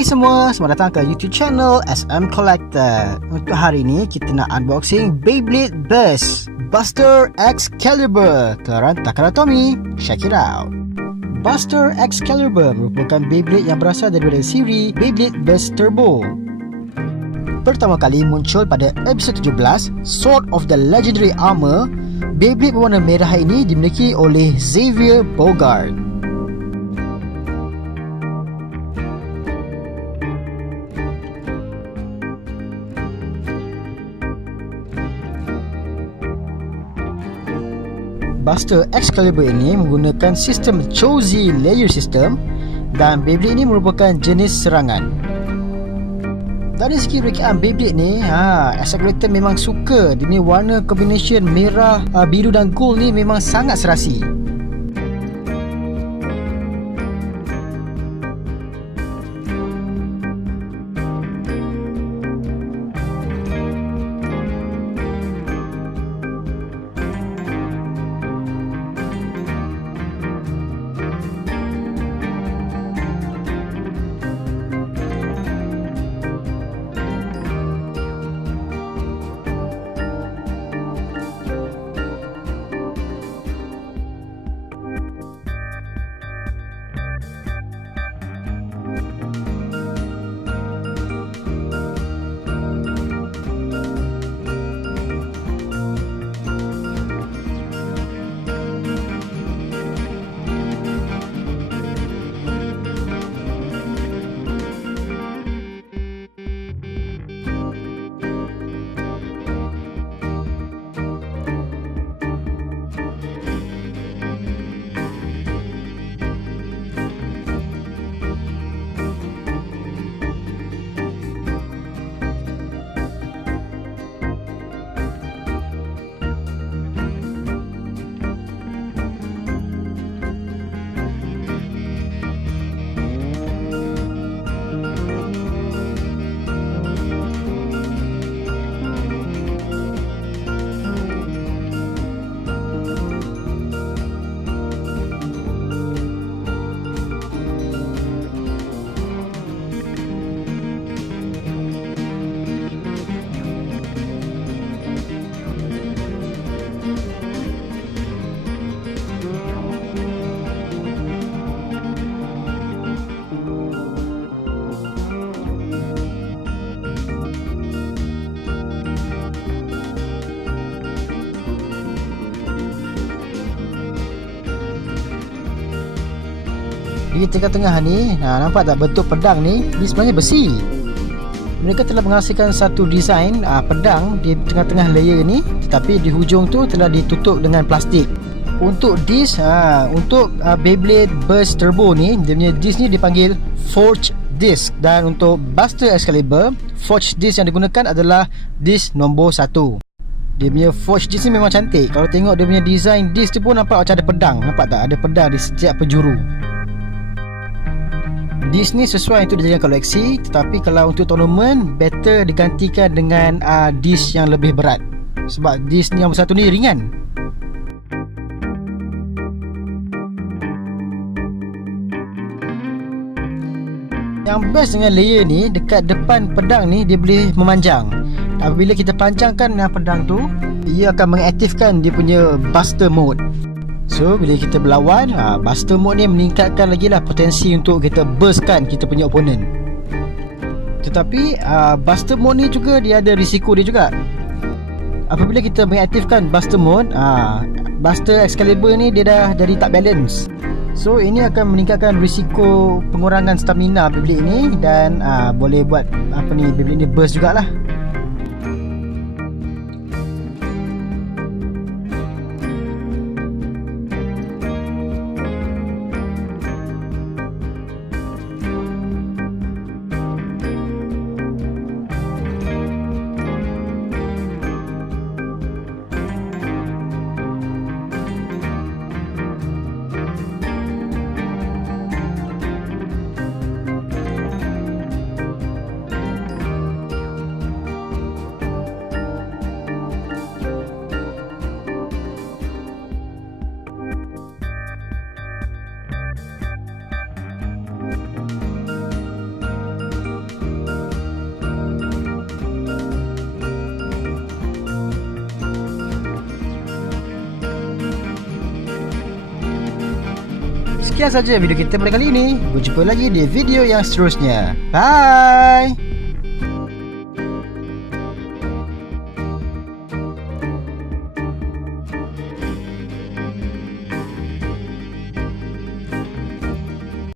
Hai semua, selamat datang ke YouTube channel SM Collector. Untuk hari ini kita nak unboxing Beyblade Burst Buster Excalibur keran Takara Tomy. Check it out. Buster Excalibur merupakan Beyblade yang berasal daripada siri Beyblade Burst Turbo. Pertama kali muncul pada episod 17, Sword of the Legendary Armor. Beyblade berwarna merah ini dimiliki oleh Xavier Bogart. Buster Excalibur ini menggunakan sistem Chozy Layer System dan Beyblade ini merupakan jenis serangan. Dari segi rekaan Beyblade ni, SM Collector memang suka. Dia ni warna combination merah, biru dan gold ni memang sangat serasi. Di tengah-tengah ni, nampak tak bentuk pedang ni? Ini sebenarnya besi. Mereka telah menghasilkan satu desain pedang di tengah-tengah layer ni, tetapi di hujung tu telah ditutup dengan plastik. Untuk disc, untuk Beyblade Burst Turbo ni, dia punya disc ni dipanggil Forge Disc. Dan untuk Buster Excalibur, Forge Disc yang digunakan adalah disc nombor 1. Dia punya Forge Disc ni memang cantik. Kalau tengok dia punya design disc tu pun nampak macam ada pedang. Nampak tak? Ada pedang di setiap penjuru. Disc ni sesuai untuk dijadikan koleksi, tetapi kalau untuk tournament better digantikan dengan disc yang lebih berat. Sebab disc ni yang satu ni ringan. Yang best dengan layer ni, dekat depan pedang ni dia boleh memanjang. Apabila kita panjangkan pedang tu, ia akan mengaktifkan dia punya Buster Mode. So bila kita berlawan, Buster Mode ni meningkatkan lagi lah potensi untuk kita burstkan kita punya opponent. Tetapi Buster Mode ni juga dia ada risiko dia juga. Apabila kita mengaktifkan Buster Mode, Buster Excalibur ni dia dah jadi tak balance. So ini akan meningkatkan risiko pengurangan stamina Beyblade ni. Dan boleh buat Beyblade ni burst jugalah. Sekian saja video kita pada kali ini. Berjumpa lagi di video yang seterusnya. Bye.